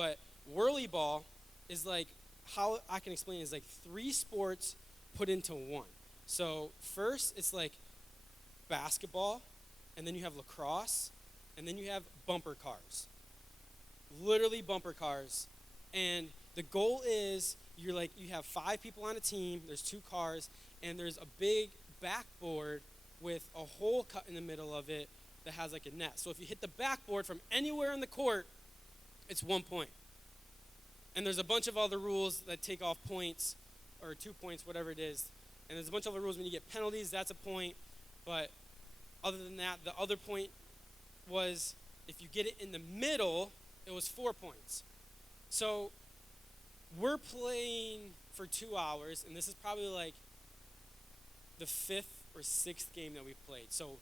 But whirly ball is like, how I can explain it is like 3 sports put into one. So first, it's like basketball, and then you have lacrosse, and then you have bumper cars. Literally bumper cars. And the goal is you have 5 people on a team, there's 2 cars, and there's a big backboard with a hole cut in the middle of it that has like a net. So if you hit the backboard from anywhere in the court, it's 1 point. And there's a bunch of other rules that take off points, or 2 points, whatever it is. And there's a bunch of other rules. When you get penalties, that's a point. But other than that, the other point was if you get it in the middle, it was 4 points. So we're playing for 2 hours, and this is probably like the 5th or 6th game that we've played. So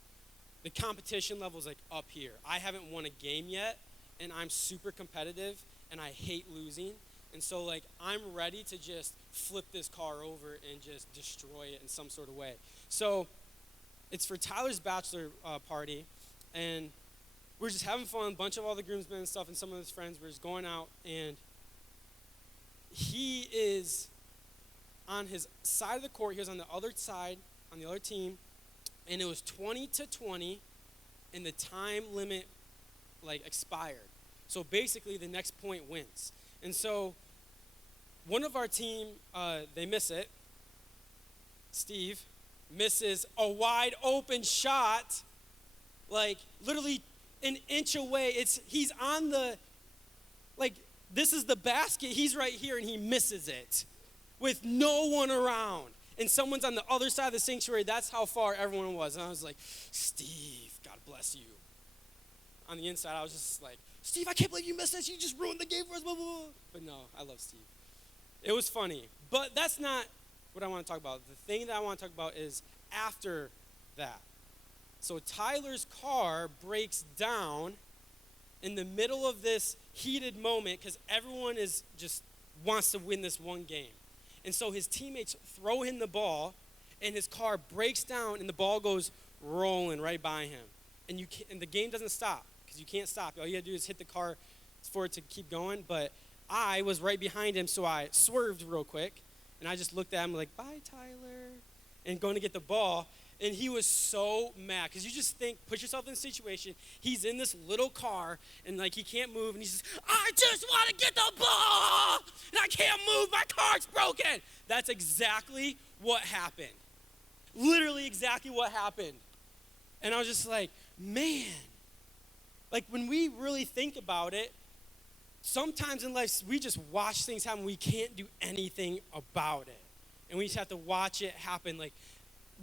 the competition level is like up here. I haven't won a game yet, and I'm super competitive, and I hate losing. And so like I'm ready to just flip this car over and just destroy it in some sort of way. So it's for Tyler's bachelor party, and we're just having fun. A bunch of all the groomsmen and stuff and some of his friends were just going out, and he is on his side of the court. He was on the other side, on the other team, and it was 20-20, and the time limit like expired. So basically the next point wins. And so one of our team, they miss it. Steve misses a wide open shot, like literally an inch away. He's on the, like, this is the basket. He's right here, and he misses it with no one around. And someone's on the other side of the sanctuary. That's how far everyone was. And I was like, Steve, God bless you. On the inside, I was just like, Steve, I can't believe you missed this. You just ruined the game for us, blah, blah, blah. But no, I love Steve. It was funny. But that's not what I want to talk about. The thing that I want to talk about is after that. So Tyler's car breaks down in the middle of this heated moment because everyone is just wants to win this one game. And so his teammates throw him the ball, and his car breaks down, and the ball goes rolling right by him. And the game doesn't stop because you can't stop. All you got to do is hit the car for it to keep going. But I was right behind him, so I swerved real quick, and I just looked at him like, bye, Tyler, and going to get the ball. And he was so mad because you just think, put yourself in a situation. He's in this little car, and like he can't move, and he's just, I just want to get the ball, and I can't move. My car's broken. That's exactly what happened. Literally exactly what happened. And I was just like, man. Like when we really think about it, sometimes in life we just watch things happen. We can't do anything about it, and we just have to watch it happen. Like,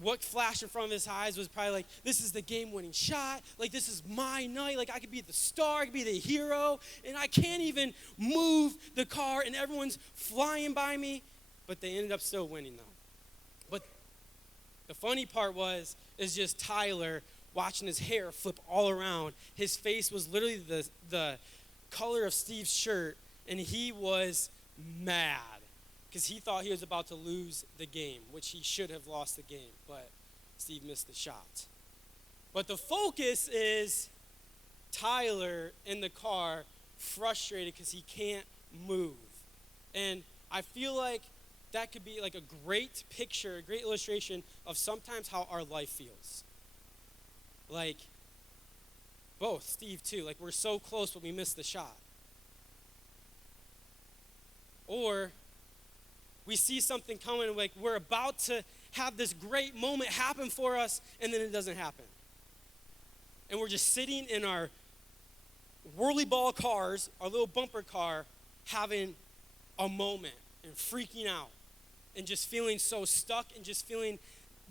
what flashed in front of his eyes was probably like, this is the game-winning shot. Like, this is my night. Like, I could be the star. I could be the hero. And I can't even move the car, and everyone's flying by me. But they ended up still winning, though. But the funny part is just Tyler watching his hair flip all around. His face was literally the color of Steve's shirt, and he was mad. Because he thought he was about to lose the game, which he should have lost the game, but Steve missed the shot. But the focus is Tyler in the car, frustrated because he can't move. And I feel like that could be like a great picture, a great illustration of sometimes how our life feels. Like, both, Steve too, like we're so close but we missed the shot. Or we see something coming, like we're about to have this great moment happen for us, and then it doesn't happen. And we're just sitting in our whirly ball cars, our little bumper car, having a moment and freaking out and just feeling so stuck and just feeling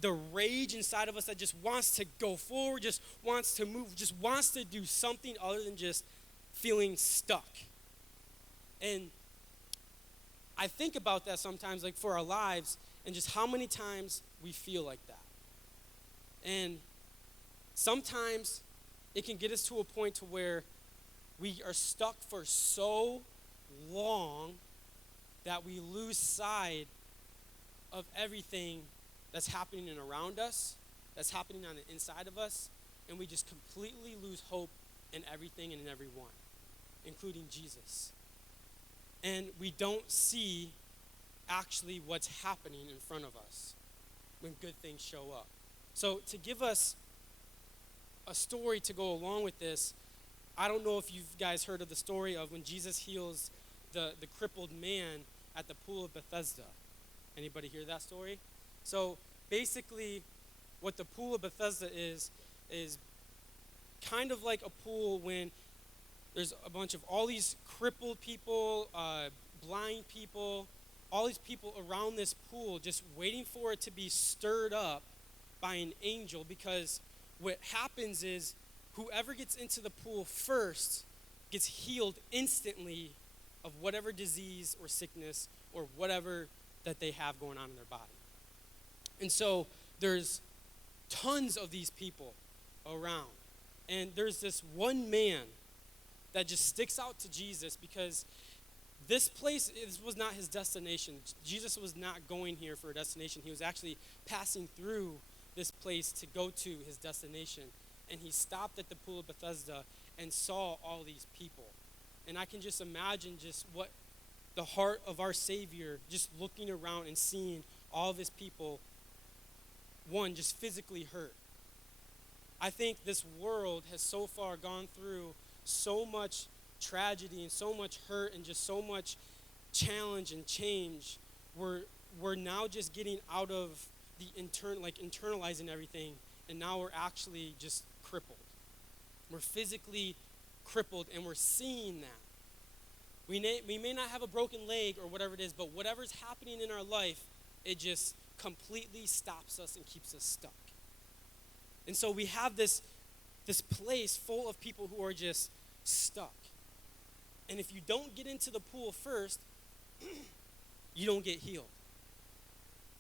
the rage inside of us that just wants to go forward, just wants to move, just wants to do something other than just feeling stuck. And I think about that sometimes, like for our lives, and just how many times we feel like that. And sometimes it can get us to a point to where we are stuck for so long that we lose sight of everything that's happening around us, that's happening on the inside of us, and we just completely lose hope in everything and in everyone, including Jesus. and we don't see actually what's happening in front of us when good things show up. So, to give us a story to go along with this, I don't know if you guys heard of the story of when Jesus heals the crippled man at the pool of Bethesda. Anybody hear that story? So basically, what the pool of Bethesda is kind of like a pool when there's a bunch of all these crippled people, blind people, all these people around this pool just waiting for it to be stirred up by an angel, because what happens is whoever gets into the pool first gets healed instantly of whatever disease or sickness or whatever that they have going on in their body. And so there's tons of these people around. And there's this one man that just sticks out to Jesus because this was not his destination. Jesus was not going here for a destination. He was actually passing through this place to go to his destination. And he stopped at the pool of Bethesda and saw all these people. And I can just imagine just what the heart of our Savior, just looking around and seeing all of his people, one, just physically hurt. I think this world has so far gone through so much tragedy and so much hurt and just so much challenge and change. We're now just getting out of the internalizing everything, and now we're actually just crippled. We're physically crippled, and we're seeing that. We may not have a broken leg or whatever it is, but whatever's happening in our life, it just completely stops us and keeps us stuck. And so we have this place full of people who are just stuck. And if you don't get into the pool first, you don't get healed.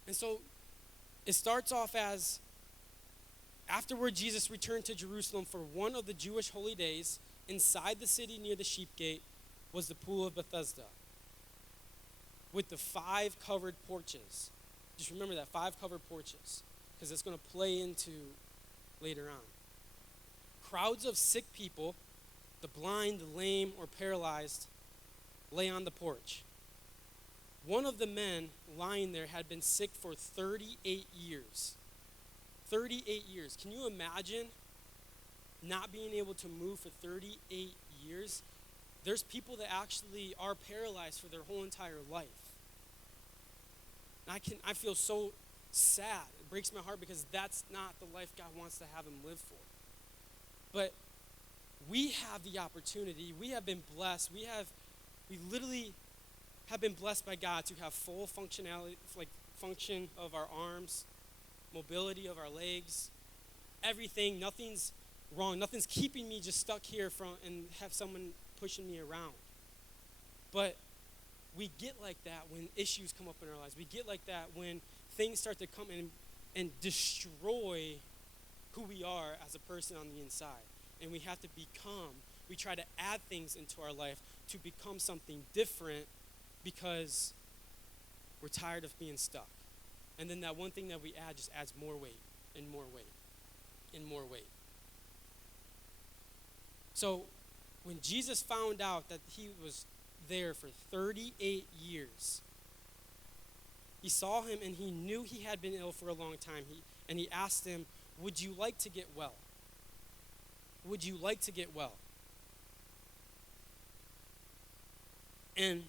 And so it starts off as, afterward, Jesus returned to Jerusalem for one of the Jewish holy days. Inside the city near the sheep gate was the pool of Bethesda with the 5 covered porches. Just remember that, 5 covered porches, because it's going to play into later on. Crowds of sick people, the blind, the lame, or paralyzed, lay on the porch. One of the men lying there had been sick for 38 years. 38 years. Can you imagine not being able to move for 38 years? There's people that actually are paralyzed for their whole entire life. And I feel so sad. It breaks my heart because that's not the life God wants to have him live for. But we have the opportunity. We have been blessed. We literally have been blessed by God to have full functionality, like function of our arms, mobility of our legs, everything. Nothing's wrong. Nothing's keeping me just stuck here and have someone pushing me around. But we get like that when issues come up in our lives. We get like that when things start to come in and destroy who we are as a person on the inside. And we have to we try to add things into our life to become something different because we're tired of being stuck. And then that one thing that we add just adds more weight and more weight and more weight. So when Jesus found out that he was there for 38 years, he saw him and he knew he had been ill for a long time. And he asked him, "Would you like to get well? Would you like to get well?" And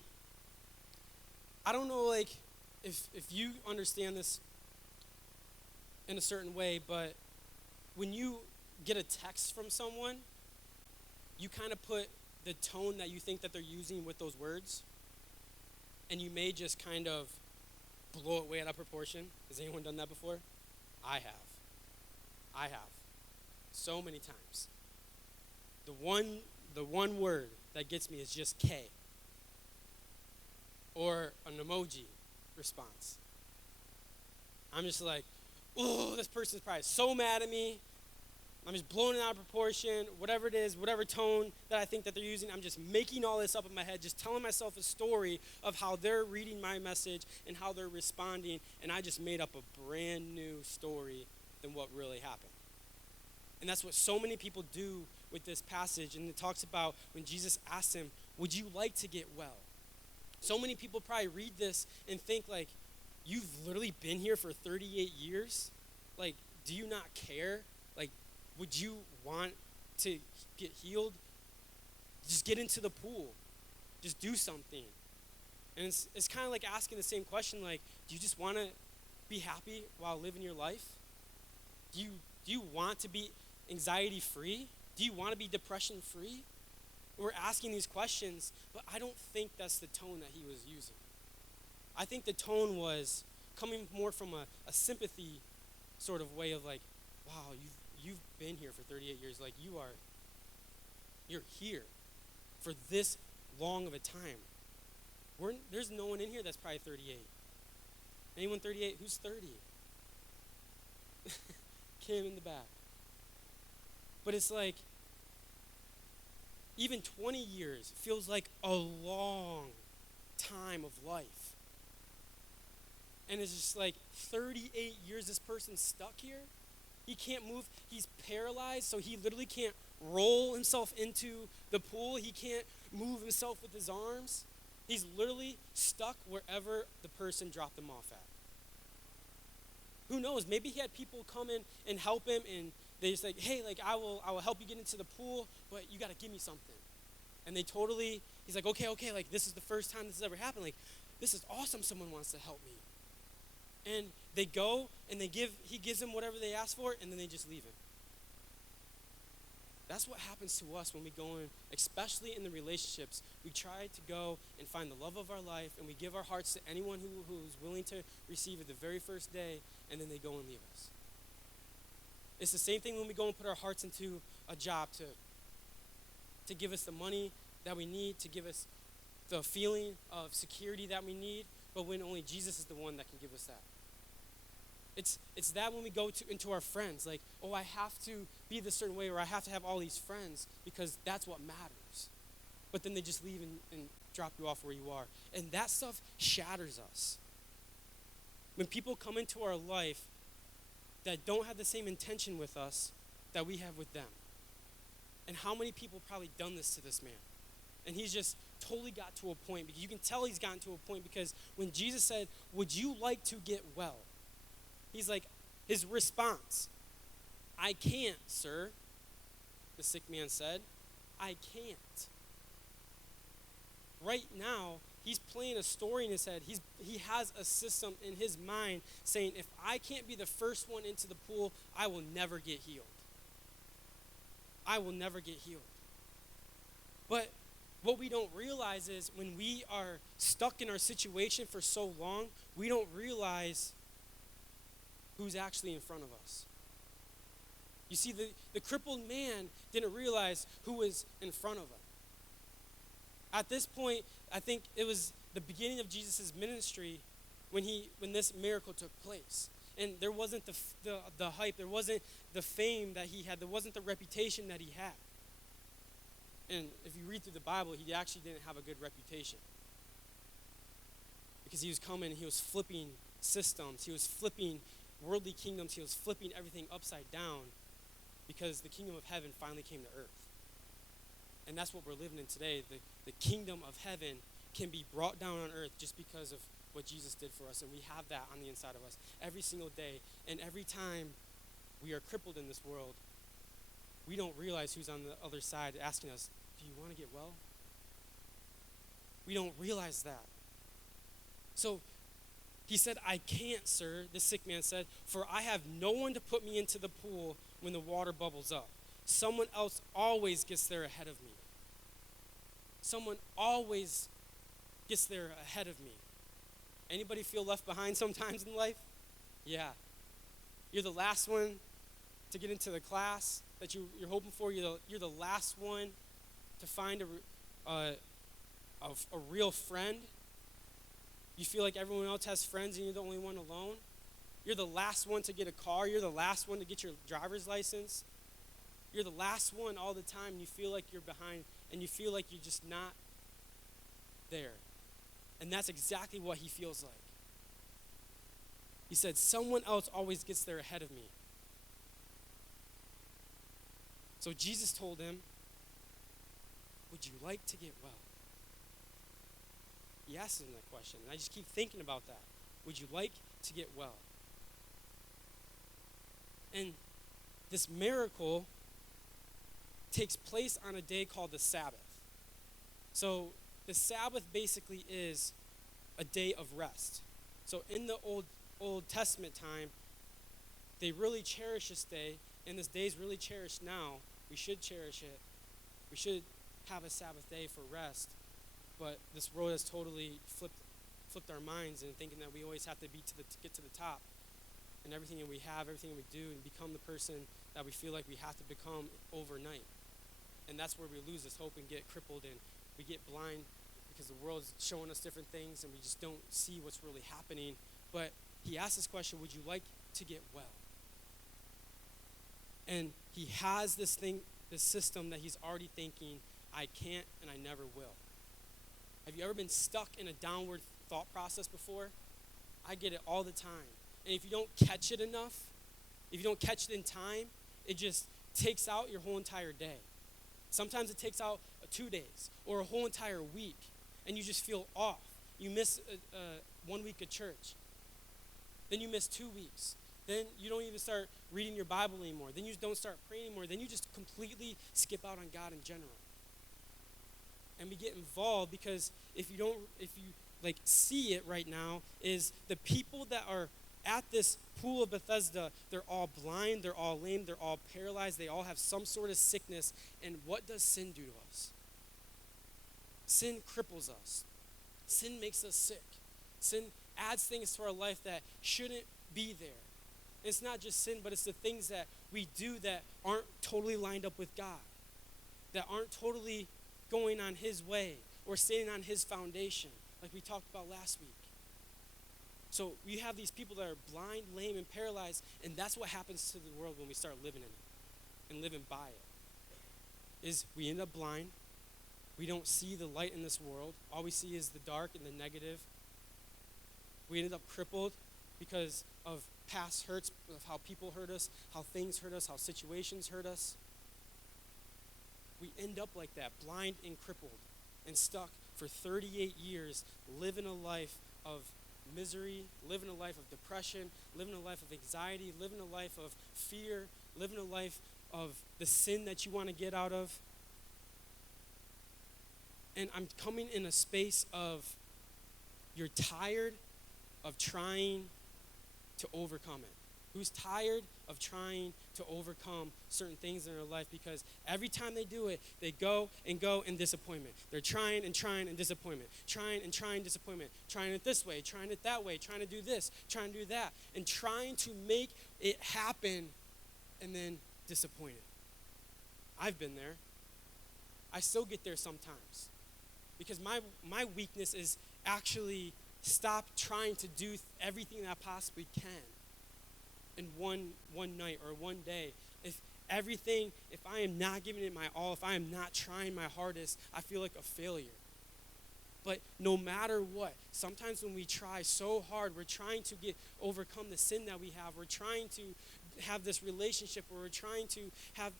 I don't know, if you understand this in a certain way, but when you get a text from someone, you kind of put the tone that you think that they're using with those words, and you may just kind of blow it way out of proportion. Has anyone done that before? I have. So many times. The one word that gets me is just K. Or an emoji response. I'm just like, oh, this person's probably so mad at me. I'm just blowing it out of proportion, whatever it is, whatever tone that I think that they're using. I'm just making all this up in my head, just telling myself a story of how they're reading my message and how they're responding, and I just made up a brand new story than what really happened. And that's what so many people do with this passage. And it talks about when Jesus asked him, "Would you like to get well?" So many people probably read this and think like, you've literally been here for 38 years? Like, do you not care? Like, would you want to get healed? Just get into the pool. Just do something. And it's kind of like asking the same question, like, do you just want to be happy while living your life? Do you want to be anxiety free? Do you want to be depression free? We're asking these questions, but I don't think that's the tone that he was using. I think the tone was coming more from a sympathy sort of way of like, wow, you've been here for 38 years. Like you're here for this long of a time. There's no one in here that's probably 38. Anyone 38? Who's 30? Kim in the back. But it's like, even 20 years feels like a long time of life. And it's just like 38 years this person's stuck here. He can't move. He's paralyzed, so he literally can't roll himself into the pool. He can't move himself with his arms. He's literally stuck wherever the person dropped him off at. Who knows? Maybe he had people come in and help him, and they just like, hey, like I will help you get into the pool, but you got to give me something. And he's like, okay, like this is the first time this has ever happened. Like, this is awesome. Someone wants to help me. And they go and he gives them whatever they ask for, and then they just leave him. That's what happens to us when we go in, especially in the relationships. We try to go and find the love of our life, and we give our hearts to anyone who's willing to receive it the very first day, and then they go and leave us. It's the same thing when we go and put our hearts into a job to give us the money that we need, to give us the feeling of security that we need, but when only Jesus is the one that can give us that. It's that when we go into our friends, like, oh, I have to be this certain way, or I have to have all these friends because that's what matters. But then they just leave and drop you off where you are. And that stuff shatters us. When people come into our life that don't have the same intention with us that we have with them. And how many people probably done this to this man? And he's just totally got to a point. You can tell he's gotten to a point because when Jesus said, would you like to get well? He's like, his response, I can't, sir. The sick man said, I can't. Right now, he's playing a story in his head. He has a system in his mind saying, if I can't be the first one into the pool, I will never get healed. I will never get healed. But what we don't realize is when we are stuck in our situation for so long, we don't realize who's actually in front of us. You see, the crippled man didn't realize who was in front of him. At this point, I think it was the beginning of Jesus' ministry when this miracle took place. And there wasn't the hype, there wasn't the fame that he had, there wasn't the reputation that he had. And if you read through the Bible, he actually didn't have a good reputation. Because he was coming and he was flipping systems, he was flipping worldly kingdoms, he was flipping everything upside down because the kingdom of heaven finally came to earth. And that's what we're living in today. The kingdom of heaven can be brought down on earth just because of what Jesus did for us. And we have that on the inside of us every single day. And every time we are crippled in this world, we don't realize who's on the other side asking us, do you want to get well? We don't realize that. So he said, I can't, sir, the sick man said, for I have no one to put me into the pool when the water bubbles up. Someone else always gets there ahead of me. Someone always gets there ahead of me. Anybody feel left behind sometimes in life? Yeah. You're the last one to get into the class that you're hoping for. You're the last one to find a real friend. You feel like everyone else has friends and you're the only one alone. You're the last one to get a car. You're the last one to get your driver's license. You're the last one all the time. And you feel like you're behind and you feel like you're just not there. And that's exactly what he feels like. He said, someone else always gets there ahead of me. So Jesus told him, would you like to get well? he asks him that question. And I just keep thinking about that. Would you like to get well? And this miracle takes place on a day called the Sabbath. So the Sabbath basically is a day of rest. So in the Old Testament time, they really cherish this day, and this day is really cherished now. We should cherish it. We should have a Sabbath day for rest. But this world has totally flipped our minds and thinking that we always have to get to the top, and everything that we have, everything that we do, and become the person that we feel like we have to become overnight. And that's where we lose this hope and get crippled, and we get blind because the world is showing us different things and we just don't see what's really happening. But he asked this question, would you like to get well? And he has this system that he's already thinking, I can't and I never will. Have you ever been stuck in a downward thought process before? I get it all the time. And if you don't catch it enough, if you don't catch it in time, it just takes out your whole entire day. Sometimes it takes out 2 days or a whole entire week, and you just feel off. You miss 1 week of church. Then you miss 2 weeks. Then you don't even start reading your Bible anymore. Then you don't start praying anymore. Then you just completely skip out on God in general. And we get involved because if you see it right now, is the people that are at this pool of Bethesda, they're all blind, they're all lame, they're all paralyzed, they all have some sort of sickness. And what does sin do to us? Sin cripples us. Sin makes us sick. Sin adds things to our life that shouldn't be there. It's not just sin, but it's the things that we do that aren't totally lined up with God, that aren't totally going on his way or standing on his foundation, like we talked about last week. So we have these people that are blind, lame, and paralyzed, and that's what happens to the world when we start living in it and living by it. Is we end up blind. We don't see the light in this world. All we see is the dark and the negative. We end up crippled because of past hurts, of how people hurt us, how things hurt us, how situations hurt us. We end up like that, blind and crippled and stuck for 38 years, living a life of misery, living a life of depression, living a life of anxiety, living a life of fear, living a life of the sin that you want to get out of. And I'm coming in a space of you're tired of trying to overcome it. Who's tired of trying to overcome certain things in their life, because every time they do it, they go in disappointment. They're trying and disappointment. Trying and disappointment. Trying it this way, trying it that way, trying to do this, trying to do that, and trying to make it happen and then disappointed. I've been there. I still get there sometimes. Because my weakness is actually stop trying to do everything that I possibly can in one night or one day. If I am not giving it my all, if I am not trying my hardest, I feel like a failure. But no matter what, sometimes when we try so hard, we're trying to overcome the sin that we have. We're trying to have this relationship, or we're trying to have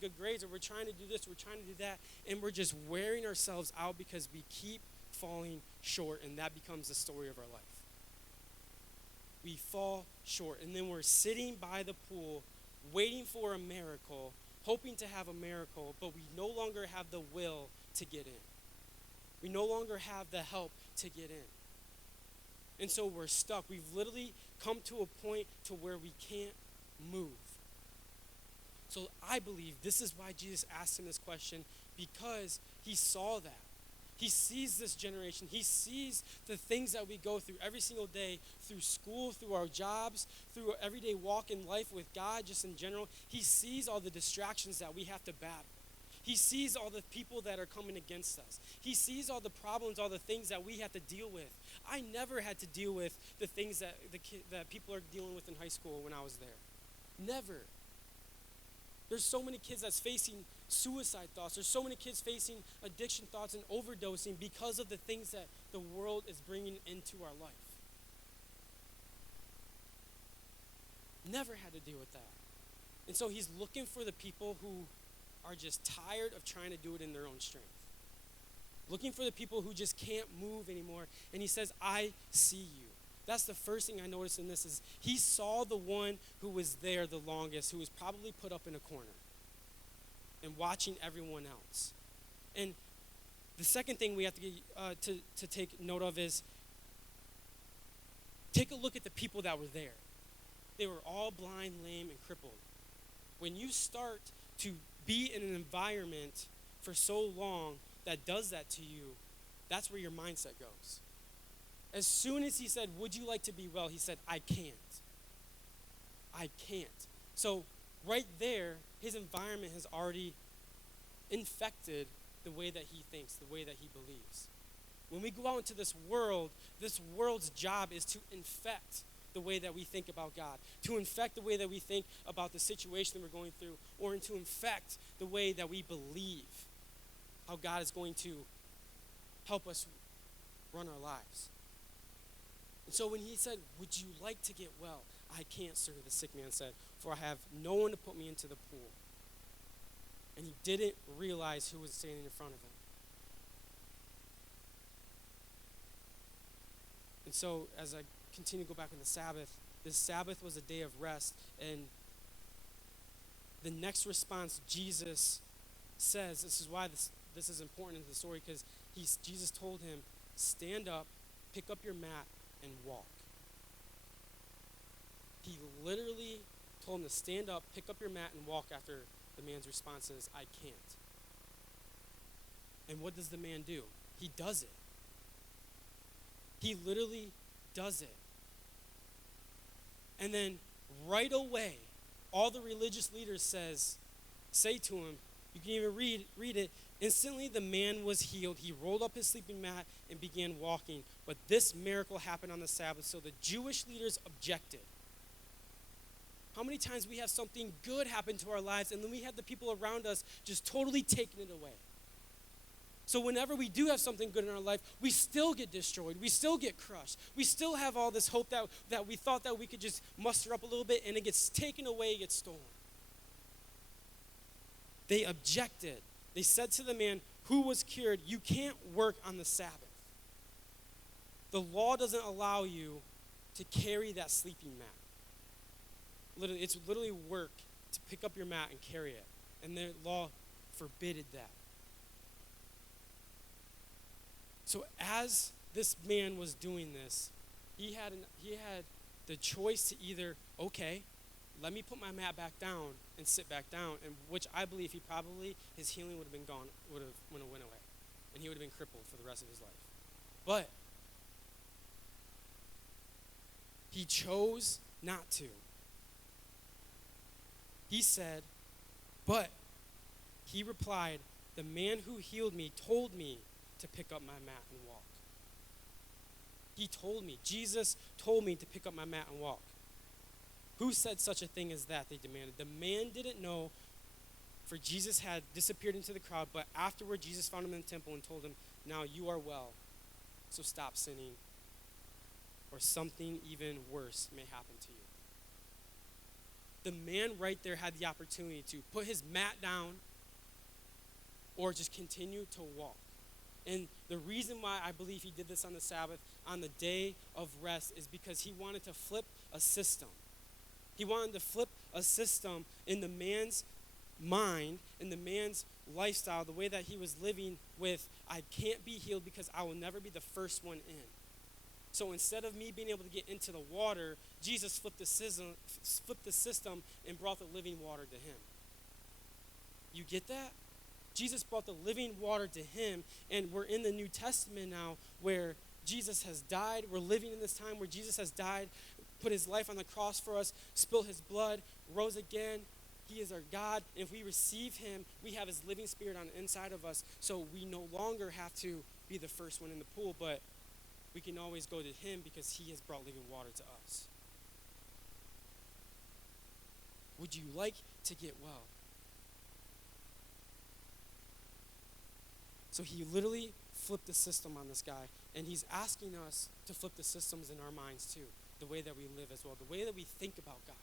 good grades, or we're trying to do this, we're trying to do that, and we're just wearing ourselves out because we keep falling short, and that becomes the story of our life. We fall short, and then we're sitting by the pool waiting for a miracle, hoping to have a miracle, but we no longer have the will to get in. We no longer have the help to get in. And so we're stuck. We've literally come to a point to where we can't move. So I believe this is why Jesus asked him this question, because he saw that. He sees this generation. He sees the things that we go through every single day, through school, through our jobs, through our everyday walk in life with God, just in general. He sees all the distractions that we have to battle. He sees all the people that are coming against us. He sees all the problems, all the things that we have to deal with. I never had to deal with the things that people are dealing with in high school when I was there. Never. There's so many kids that's facing suicide thoughts. There's so many kids facing addiction thoughts and overdosing because of the things that the world is bringing into our life. Never had to deal with that. And so he's looking for the people who are just tired of trying to do it in their own strength. looking for the people who just can't move anymore. And he says, I see you. That's the first thing I noticed in this is he saw the one who was there the longest, who was probably put up in a corner and watching everyone else. And the second thing we have to get to take note of is take a look at the people that were there. They were all blind, lame, and crippled. When you start to be in an environment for so long that does that to you, that's where your mindset goes. As soon as he said, would you like to be well? He said, I can't. I can't. So right there, his environment has already infected the way that he thinks, the way that he believes. When we go out into this world's job is to infect the way that we think about God, to infect the way that we think about the situation that we're going through, or to infect the way that we believe how God is going to help us run our lives. And so when he said, would you like to get well? I can't, sir, the sick man said, for I have no one to put me into the pool. And he didn't realize who was standing in front of him. And so as I continue to go back on the Sabbath, this Sabbath was a day of rest. And the next response Jesus says, this is why this is important in the story, because Jesus told him, stand up, pick up your mat, and walk. He literally told him to stand up, pick up your mat, and walk after the man's response is, I can't. And what does the man do? He does it. He literally does it. And then right away, all the religious leaders say to him, you can even read it, instantly the man was healed. He rolled up his sleeping mat and began walking. But this miracle happened on the Sabbath, so the Jewish leaders objected. How many times we have something good happen to our lives and then we have the people around us just totally taking it away? So whenever we do have something good in our life, we still get destroyed. We still get crushed. We still have all this hope that we thought that we could just muster up a little bit, and it gets taken away, it gets stolen. They objected. They said to the man who was cured, you can't work on the Sabbath. The law doesn't allow you to carry that sleeping mat. It's literally work to pick up your mat and carry it. And the law forbidded that. So as this man was doing this, he had the choice to either, okay, let me put my mat back down and sit back down, and which I believe his healing would have been gone, would have went away, and he would have been crippled for the rest of his life. But he chose not to. He said, but he replied, the man who healed me told me to pick up my mat and walk. He told me. Jesus told me to pick up my mat and walk. Who said such a thing as that, they demanded. The man didn't know, for Jesus had disappeared into the crowd, but afterward Jesus found him in the temple and told him, now you are well, so stop sinning, or something even worse may happen to you. The man right there had the opportunity to put his mat down or just continue to walk. And the reason why I believe he did this on the Sabbath, on the day of rest, is because he wanted to flip a system. He wanted to flip a system in the man's mind, in the man's lifestyle, the way that he was living with, I can't be healed because I will never be the first one in. So instead of me being able to get into the water, Jesus flipped the system and brought the living water to him. You get that? Jesus brought the living water to him, and we're in the New Testament now where Jesus has died. We're living in this time where Jesus has died, put his life on the cross for us, spilled his blood, rose again. He is our God. And if we receive him, we have his living spirit on the inside of us. So we no longer have to be the first one in the pool, but we can always go to him because he has brought living water to us. Would you like to get well? So he literally flipped the system on this guy, and he's asking us to flip the systems in our minds too, the way that we live as well, the way that we think about God,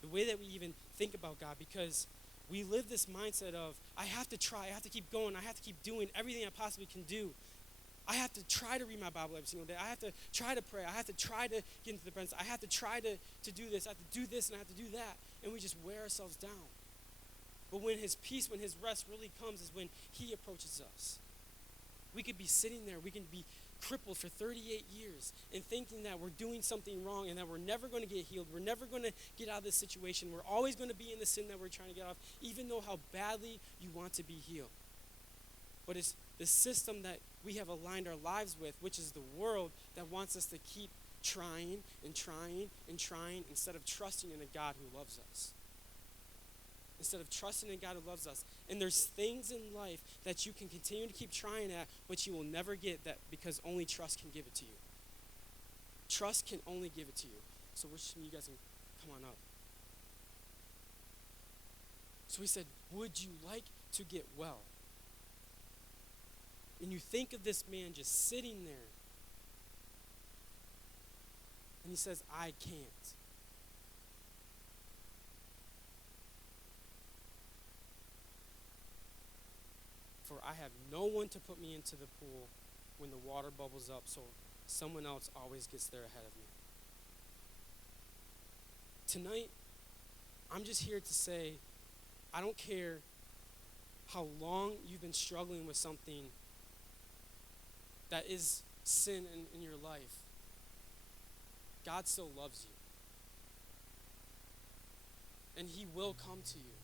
the way that we even think about God, because we live this mindset of, I have to try, I have to keep going, I have to keep doing everything I possibly can do. I have to try to read my Bible every single day. I have to try to pray. I have to try to get into the presence. I have to try to do this. I have to do this and I have to do that. And we just wear ourselves down. But when his peace, when his rest really comes is when he approaches us. We could be sitting there. We can be crippled for 38 years and thinking that we're doing something wrong and that we're never going to get healed. We're never going to get out of this situation. We're always going to be in the sin that we're trying to get off, even though how badly you want to be healed. But it's the system that we have aligned our lives with, which is the world, that wants us to keep trying and trying and trying instead of trusting in a God who loves us. Instead of trusting in God who loves us. And there's things in life that you can continue to keep trying at, but you will never get that because only trust can give it to you. Trust can only give it to you. So you guys can come on up. So he said, would you like to get well? And you think of this man just sitting there. And he says, I can't. For I have no one to put me into the pool when the water bubbles up, so someone else always gets there ahead of me. Tonight, I'm just here to say, I don't care how long you've been struggling with something that is sin in your life. God still loves you. And he will come to you.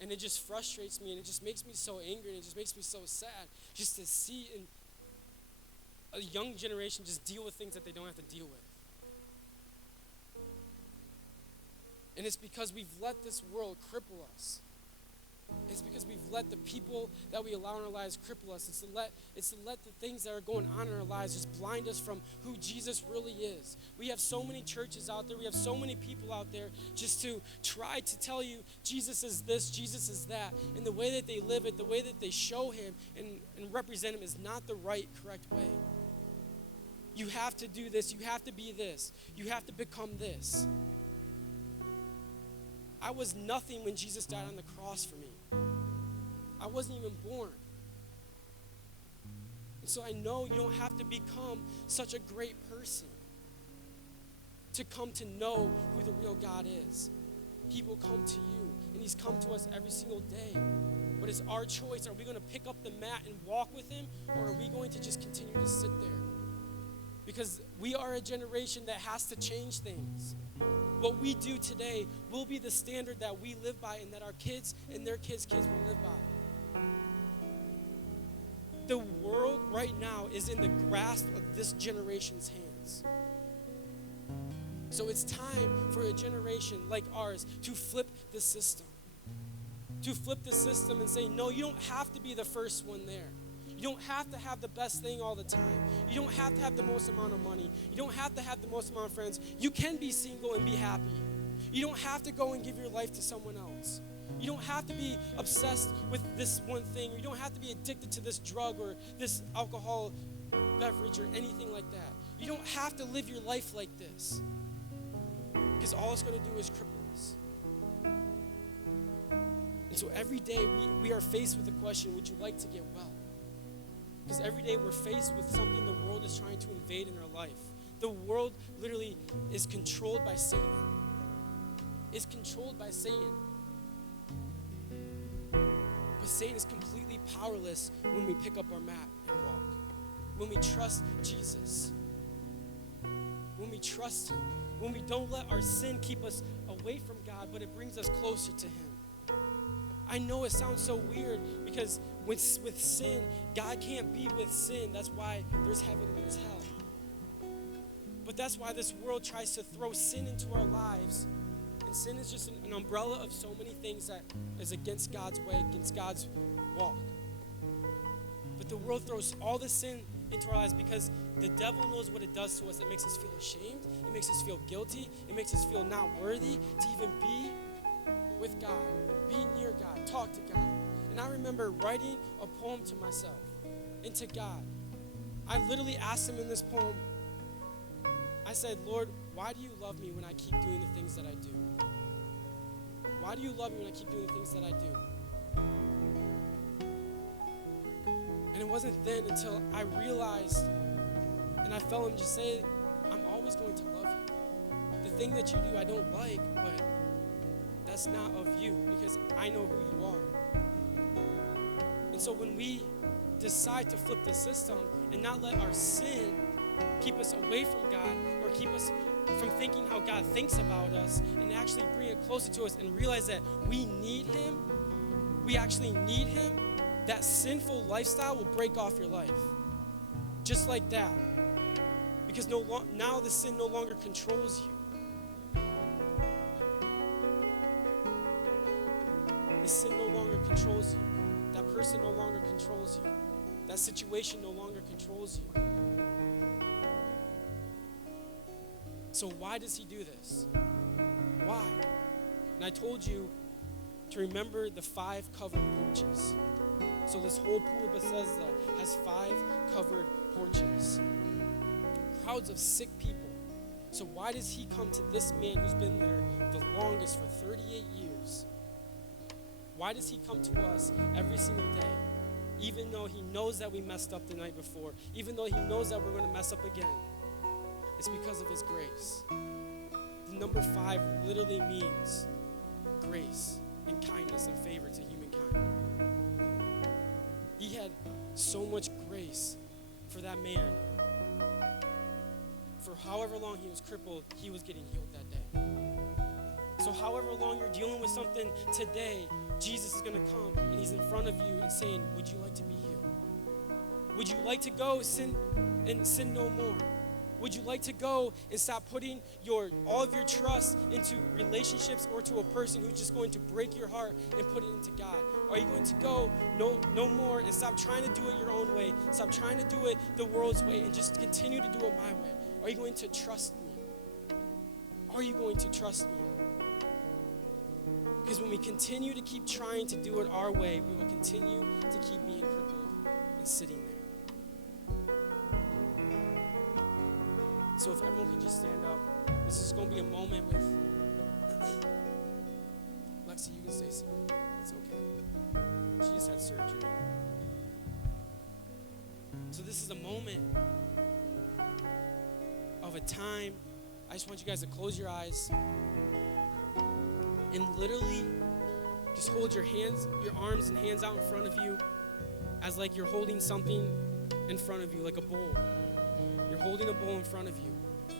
And it just frustrates me, and it just makes me so angry, and it just makes me so sad just to see a young generation just deal with things that they don't have to deal with. And it's because we've let this world cripple us. It's because we've let the people that we allow in our lives cripple us. It's to let the things that are going on in our lives just blind us from who Jesus really is. We have so many churches out there. We have so many people out there just to try to tell you Jesus is this, Jesus is that. And the way that they live it, the way that they show him and represent him is not the right, correct way. You have to do this. You have to be this. You have to become this. I was nothing when Jesus died on the cross for me. I wasn't even born. And so I know you don't have to become such a great person to come to know who the real God is. He will come to you, and he's come to us every single day. But it's our choice. Are we going to pick up the mat and walk with him, or are we going to just continue to sit there? Because we are a generation that has to change things. What we do today will be the standard that we live by and that our kids and their kids' kids will live by. The world right now is in the grasp of this generation's hands. So it's time for a generation like ours to flip the system. To flip the system and say, no, you don't have to be the first one there. You don't have to have the best thing all the time. You don't have to have the most amount of money. You don't have to have the most amount of friends. You can be single and be happy. You don't have to go and give your life to someone else. You don't have to be obsessed with this one thing. Or you don't have to be addicted to this drug or this alcohol beverage or anything like that. You don't have to live your life like this. Because all it's going to do is cripple us. And so every day we are faced with the question, would you like to get well? Because every day we're faced with something the world is trying to invade in our life. The world literally is controlled by Satan. It's controlled by Satan. But Satan is completely powerless when we pick up our mat and walk. When we trust Jesus. When we trust him. When we don't let our sin keep us away from God, but it brings us closer to him. I know it sounds so weird because with sin, God can't be with sin. That's why there's heaven and there's hell. But that's why this world tries to throw sin into our lives. And sin is just an umbrella of so many things that is against God's way, against God's walk. But the world throws all the sin into our lives because the devil knows what it does to us. It makes us feel ashamed. It makes us feel guilty. It makes us feel not worthy to even be with God, be near God, talk to God. And I remember writing a poem to myself and to God. I literally asked him in this poem, I said, Lord, why do you love me when I keep doing the things that I do? why do you love me when I keep doing the things that I do? And it wasn't then until I realized and I felt him just say, I'm always going to love you. The thing that you do I don't like, but that's not of you because I know who you are. And so when we decide to flip the system and not let our sin keep us away from God or keep us from thinking how God thinks about us and actually bring it closer to us and realize that we need him, we actually need him, that sinful lifestyle will break off your life. Just like that. Because now the sin no longer controls you. The sin no longer controls you. That person no longer controls you. That situation no longer controls you. So why does he do this? Why? And I told you to remember the 5 covered porches. So this whole pool of Bethesda has 5 covered porches. Crowds of sick people. So why does he come to this man who's been there the longest for 38 years? Why does he come to us every single day? Even though he knows that we messed up the night before, even though he knows that we're going to mess up again. It's because of his grace. The number 5 literally means grace and kindness and favor to humankind. He had so much grace for that man. For however long he was crippled, he was getting healed that day. So however long you're dealing with something today, Jesus is going to come and he's in front of you and saying, would you like to be healed? Would you like to go sin no more? Would you like to go and stop putting all of your trust into relationships or to a person who's just going to break your heart and put it into God? Are you going to go no more and stop trying to do it your own way? Stop trying to do it the world's way and just continue to do it my way? Are you going to trust me? Are you going to trust me? Because when we continue to keep trying to do it our way, we will continue to keep being crippled and sitting there. So if everyone can just stand up, this is going to be a moment with Lexi, you can say something. It's okay. She just had surgery. So this is a moment of a time. I just want you guys to close your eyes and literally just hold your arms and hands out in front of you as like you're holding something in front of you, like a bowl. You're holding a bowl in front of you.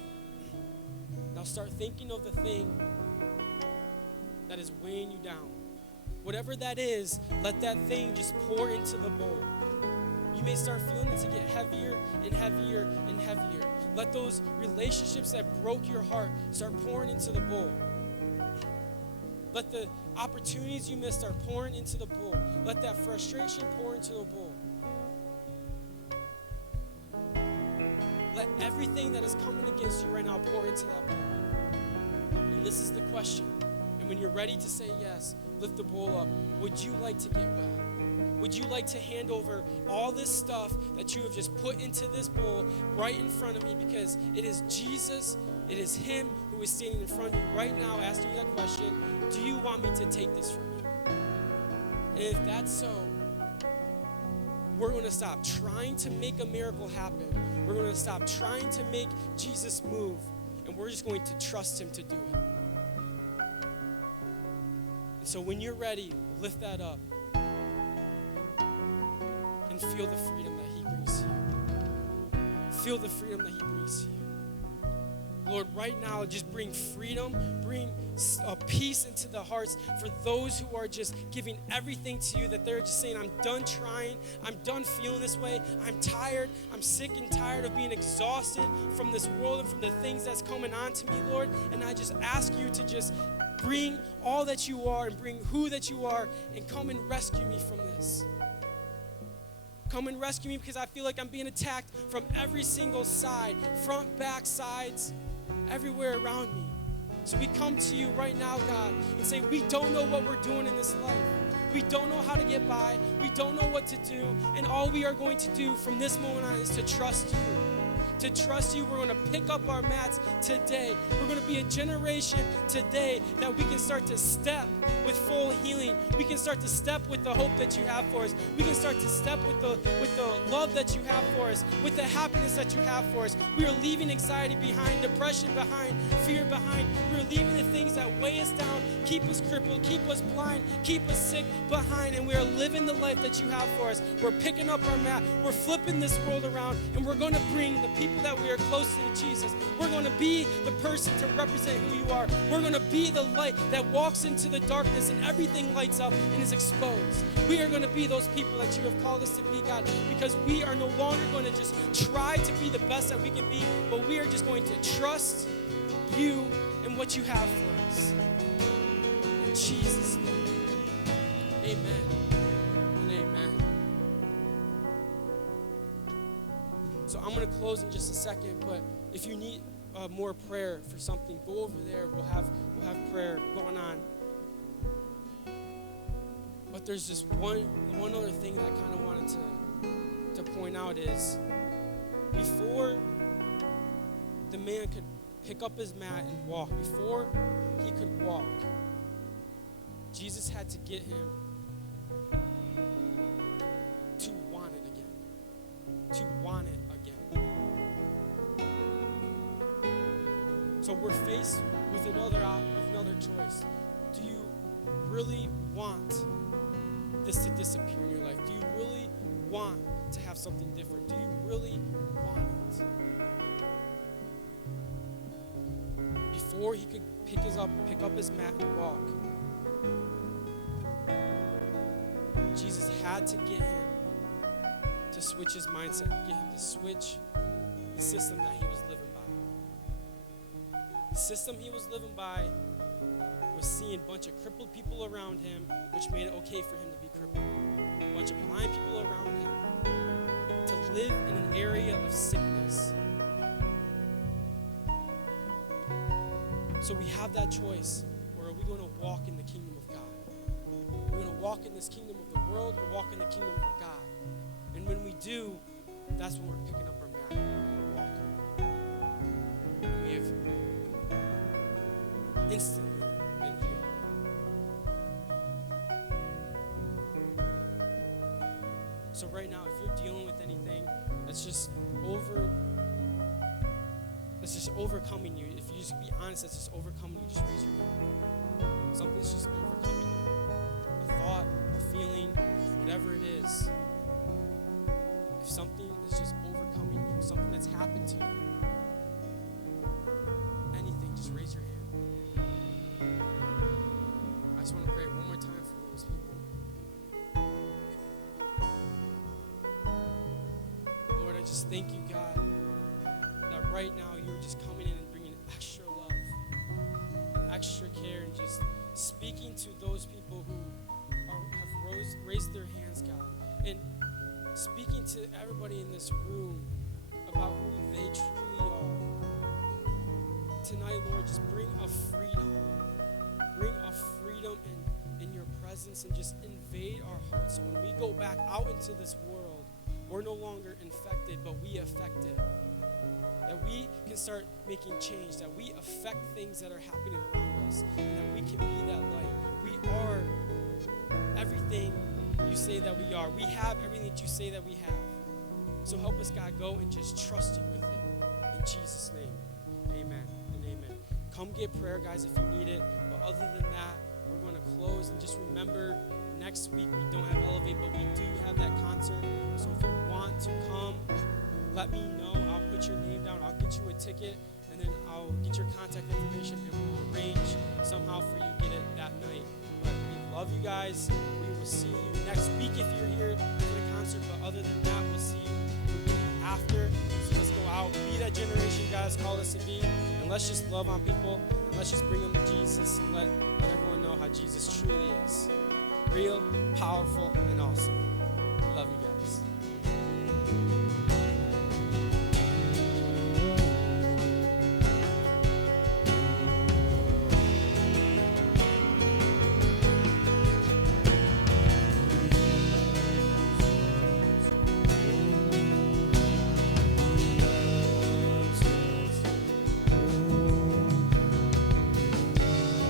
Now start thinking of the thing that is weighing you down. Whatever that is, let that thing just pour into the bowl. You may start feeling it to get heavier and heavier and heavier. Let those relationships that broke your heart start pouring into the bowl. Let the opportunities you missed start pouring into the bowl. Let that frustration pour into the bowl. Let everything that is coming against you right now pour into that bowl. And this is the question. And when you're ready to say yes, lift the bowl up. Would you like to get well? Would you like to hand over all this stuff that you have just put into this bowl right in front of me? Because it is Jesus, it is him who is standing in front of you right now asking you that question. Do you want me to take this from you? And if that's so, we're going to stop trying to make a miracle happen. We're going to stop trying to make Jesus move. And we're just going to trust him to do it. And so when you're ready, lift that up. And feel the freedom that he brings to you. Feel the freedom that he brings to you. Lord, right now, just bring freedom, bring peace into the hearts for those who are just giving everything to you, that they're just saying, I'm done trying, I'm done feeling this way, I'm tired, I'm sick and tired of being exhausted from this world and from the things that's coming on to me, Lord, and I just ask you to just bring all that you are and bring who that you are and come and rescue me from this. Come and rescue me because I feel like I'm being attacked from every single side, front, back, sides, everywhere around me. So we come to you right now, God, and say we don't know what we're doing in this life. We don't know how to get by. We don't know what to do. And all we are going to do from this moment on is to trust you. to trust you. We're going to pick up our mats today. We're going to be a generation today that we can start to step with full healing. We can start to step with the hope that you have for us. We can start to step with the love that you have for us, with the happiness that you have for us. We are leaving anxiety behind, depression behind, fear behind. We're leaving the things that weigh us down, keep us crippled, keep us blind, keep us sick behind, and we are living the life that you have for us. We're picking up our mat. We're flipping this world around, and we're going to bring the people that we are close to Jesus. We're going to be the person to represent who you are. We're going to be the light that walks into the darkness and everything lights up and is exposed. We are going to be those people that you have called us to be, God, because we are no longer going to just try to be the best that we can be, but we are just going to trust you and what you have for us. In Jesus' name, amen and amen. So I'm going to close in just a second, but if you need more prayer for something, go over there. We'll have prayer going on. But there's just one other thing that I kind of wanted to point out is, before the man could pick up his mat and walk, before he could walk, Jesus had to get him to want it again. To want it again. So we're faced with another choice. Do you really want this to disappear in your life? Do you really want to have something different? Do you really want it? Before he could pick up his mat and walk, Jesus had to get him to switch his mindset, get him to switch the system that he was living by. The system he was living by was seeing a bunch of crippled people around him, which made it okay for him to be crippled. A bunch of blind people around him, to live in an area of sickness. So we have that choice. Where are we going to walk in the kingdom of God? We're going to walk in this kingdom of the world, or walk in the kingdom of God. And when we do, that's when we're picking up our mat and we're walking. And we have instantly been healed. So right now, if you're dealing with anything that's just overcoming you, if you just be honest, that's just overcoming you, just raise your hand. Something's just overcoming you. A thought, a feeling, whatever it is. If something is just overcoming you, something that's happened to you, anything, just raise your hand. I just want to pray one more time for those people. Lord, I just thank you, God, that right now you're just coming in and bringing extra love, extra care, and just speaking to those people who have raised their hands, God, and speaking to everybody in this room about who they truly are. Tonight, Lord, just bring a freedom in your presence, and just invade our hearts. So when we go back out into this world, we're no longer infected, but we affect it. That we can start making change, that we affect things that are happening around us, and that we can be that light. We are everything you say that we are. We have everything that you say that we have. So help us, God, go and just trust you with it. In Jesus' name, amen and amen. Come get prayer, guys, if you need it. But other than that, we're going to close. And just remember, next week we don't have Elevate, but we do have that concert. So if you want to come, let me know. I'll put your name down. I'll get you a ticket, and then I'll get your contact information, and we'll arrange somehow for you to get it that night. But we love you guys. We will see you next week if you're here for the concert. But other than that, we'll see you the week after. So let's go out, be that generation God has called us to be, and let's just love on people, and let's just bring them to Jesus, and let everyone know how Jesus truly is. Real, powerful, and awesome.